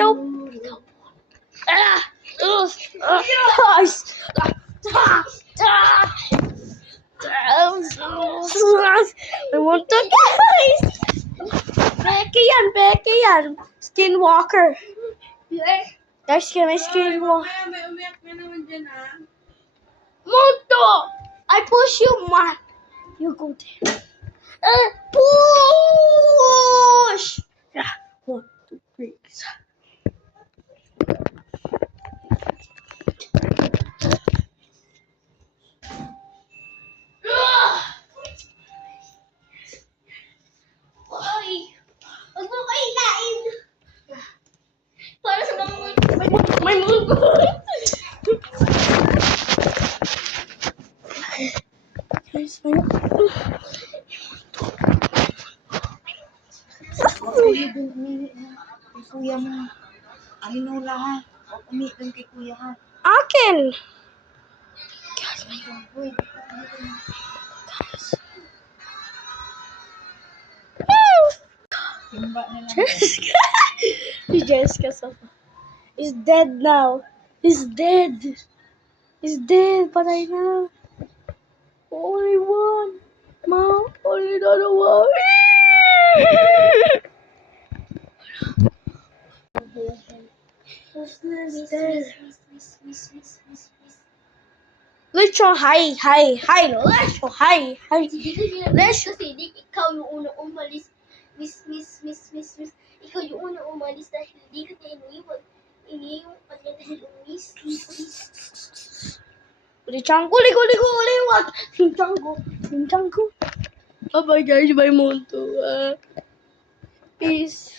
Ikaw. I want to guys. Becky yan. Skinwalker. Guys, may skinwalker. May umiyak na naman dyan, ha? Monto! I push you, man. You go there. Push! Yeah. 1, 2, 3. Huwag mo ko inain. Para sa mga May mundo. Guys, may Kuya mo. Alinola, ha? Huwag umiinom kay kuya, ha? Akin. Uy, timba na lang. Si Jessica is dead now. He's dead. Patay na. Only one. Mom, only another one. Let's show hi. Let's show hi. Kasi ikaw yung unang umalis. Miss. Ikaw yung unang umalis dahil hindi ka tayo iniwan. Iniwan ka niya dahil umis. Ligo. Wag. Sintanggo. Bye guys, bye Monto. Peace.